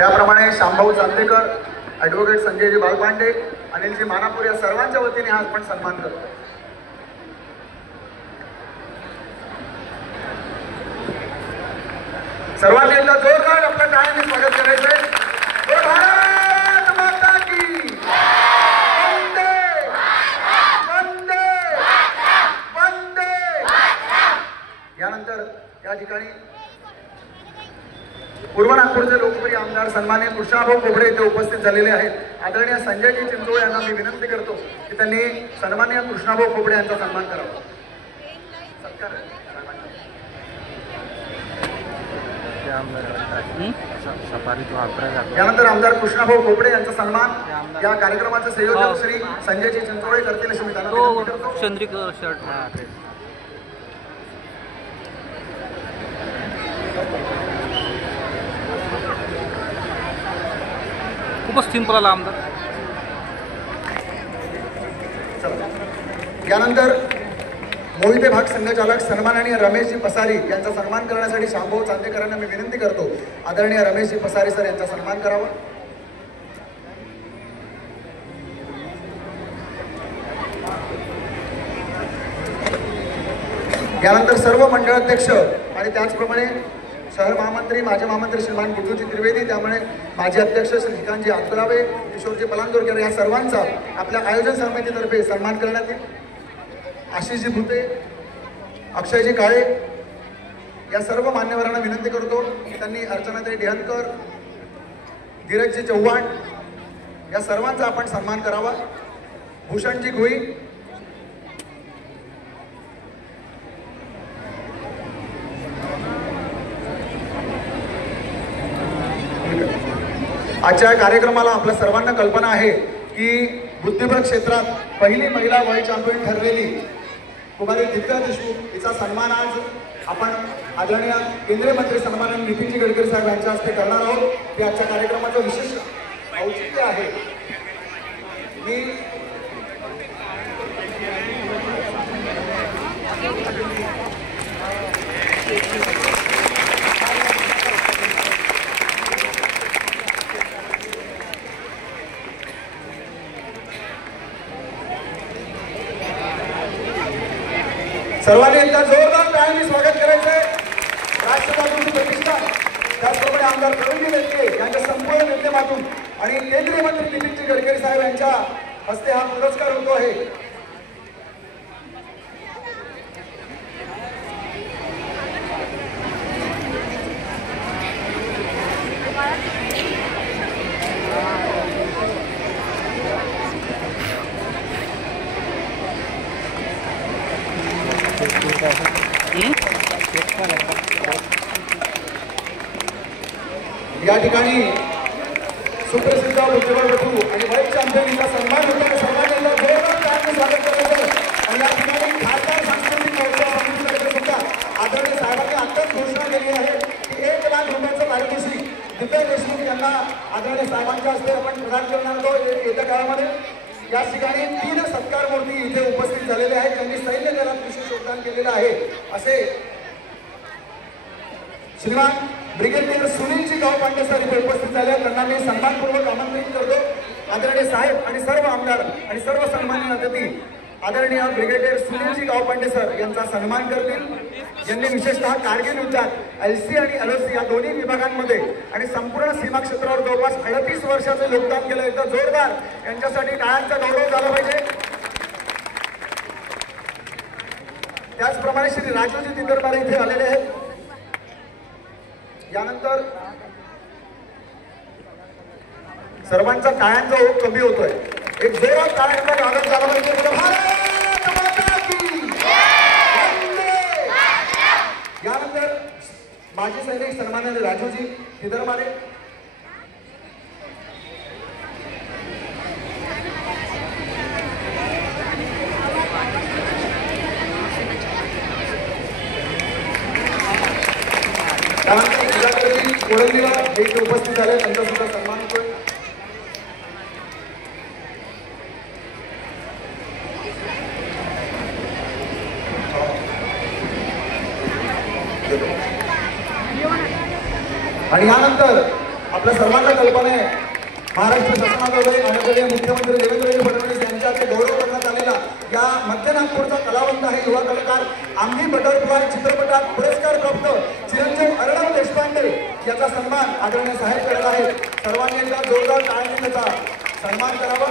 त्याप्रमाणे शामभाऊ चांदेकर, ॲडव्होकेट संजयजी बालपांडे, अनिलजी मानापूर या सर्वांच्या वतीने हा आपण सन्मान करतो. सर्वांनी एकदा जोरदार आपल्या टाळ्यांनी स्वागत करायचंय. भारत माता की वंदे वंदे वंदे. यानंतर या ठिकाणी पूर्व नागपूरचे लोकप्रिय आमदार सन्माननीय कृष्णाभाऊ खोपडे इथे उपस्थित झालेले आहेत. आदरणीय संजयजी चिंचोळे यांना मी विनंती करतो की त्यांनी सन्माननीय कृष्णाभाऊ खोपडे यांचा सन्मान करावा. यानंतर आमदार कृष्णाभाऊ खोपडे यांचा सन्मान या कार्यक्रमाचे संयोजक श्री संजयजी चिंचोळे करतील अशी मी त्यांना विनंती करतो. चंद्रिका शर्ट खूपच सिंपल आमदार. यानंतर मोहिते भाग संघचालक सन्माननीय रमेशजी पसारी यांचा सन्मान करण्यासाठी शामभाऊ चांदेकरांना मी विनंती करतो. आदरणीय रमेशजी पसारी सर यांचा सन्मान करावा. यानंतर सर्व मंडळाध्यक्ष आणि त्याचप्रमाणे शहर महामंत्री, माजी महामंत्री श्रीमान गुड्डूजी त्रिवेदी, त्यामुळे माजी अध्यक्ष श्री श्रीकांतजी आतुरावे, किशोरजी पलांदोरकर या सर्वांचा आपल्या आयोजन समितीतर्फे सन्मान करण्यात येईल. आशिषजी भुते, अक्षयजी काळे या सर्व मान्यवरांना विनंती करतो की त्यांनी अर्चनाताई ढेहनकर, धीरजजी चव्हाण या सर्वांचा आपण सन्मान करावा. भूषणजी घुई, आजच्या कार्यक्रमाला आपल्या सर्वांना कल्पना आहे की बुद्धिबळ क्षेत्रात पहिली महिला वर्ल्ड चॅम्पियन ठरलेली कुमारी दिव्या देशमुख हिचा सन्मान आज आपण आदरणीय केंद्रीय मंत्री सन्माननीय नितीनजी गडकरी साहेब यांच्या हस्ते करणार आहोत. ते आजच्या कार्यक्रमाचं विशेष औचित्य आहे. मी सर्वांनी एकदा जोरदार टाळ्यांनी स्वागत करायचंय. राष्ट्रवादीची प्रतिष्ठा, त्याचप्रमाणे आमदार प्रवीणजी लेटके यांच्या संपूर्ण माध्यमातून आणि केंद्रीय मंत्री नितीनजी गडकरी साहेब यांच्या हस्ते हा पुरस्कार होतो आहे. या ठिकाणी सुप्रसिद्ध बुद्धिबळपटू आणि वाईट चॅम्पियनचा सन्मान होतो. सर्वांना जोरदार टाळ्यांनी स्वागत करायचं. आणि या ठिकाणी खासदार सांस्कृतिक महोत्सव समितीतर्फे सुद्धा आदरणीय साहेबांनी आत्ताच घोषणा केली आहे की 1 लाख रुपयांचं पारितोषिक दिव्या देशमुख यांना आदरणीय साहेबांच्या हस्ते आपण प्रदान करणार आहोत येत्या काळामध्ये. या ठिकाणी 3 सत्कार मूर्ती इथे उपस्थित झालेले आहेत त्यांनी सैन्य दलात विशेष योगदान केलेलं आहे. असे श्रीमान ब्रिगेडियर सुनीलजी गावपांडे सर इथे उपस्थित झाले. त्यांना मी सन्मानपूर्वक आमंत्रित करतो. आदरणीय साहेब आणि सर्व आमदार आणि सर्व सन्माननीय अतिथी आदरणीय ब्रिगेडियर सुनीलजी गावपांडे सर यांचा सन्मान करतील. ज्यांनी विशेषतः कारगिल युद्धात LC आणि LOC या दोन्ही विभागांमध्ये आणि संपूर्ण सीमा क्षेत्रावर जवळपास 38 वर्षाचं योगदान केलं. एकदा जोरदार यांच्यासाठी टाळ्यांचा गौरव झाला पाहिजे. त्याचप्रमाणे श्री राजूजी तिंदरबारे इथे आलेले आहेत. यानंतर सर्वांचा टाळ्यांचा ओघ कमी होतोय. एक जोरात टाळ्यांचा गाजर झाला पाहिजे. भारत माता की वंदे. यानंतर माजी सैनिक सन्माननीय राजूजी तिंदरबारे, कोळंबीला हे इथे उपस्थित झाले त्यांचा सुद्धा सन्मान होतोय. आणि यानंतर आपल्या सर्वांना कल्पना आहे महाराष्ट्र शासनाद्वारे आदरणीय मुख्यमंत्री देवेंद्रजी फडणवीस यांच्या हस्ते गौरव करण्यात आलेला या मध्य नागपूरचा कलावंत आहे युवा कलाकार आम्ही बटरफ्लाय चित्रपटात पुरस्कार प्राप्त चिरंजीव अर्णव देशपांडे याचा सन्मान आदरणीय साहेब करत आहेत. सर्वांनी एकदा जोरदार टाळ्यांनी त्याचा सन्मान करावा.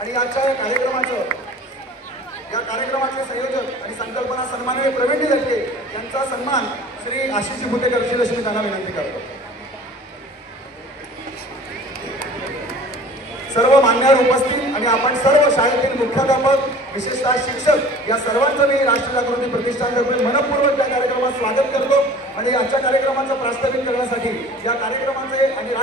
आणि आजच्या या कार्यक्रमाचे संयोजक आणि संकल्पना सन्माननीय प्रवीण दत्ते यांचा सन्मान श्री आशिषजी भुटे करतील अशी मी त्यांना विनंती करतो. सर्व मान्यवर उपस्थित आणि आपण सर्व शाळेतील मुख्याध्यापक विशेषतः शिक्षक या सर्वांचं मी राष्ट्रीय जागृती प्रतिष्ठानतर्फे मनपूर्वक या कार्यक्रमात स्वागत करतो. आणि आजच्या कार्यक्रमाचं प्रास्ताविक करण्यासाठी या कार्यक्रमाचे आणि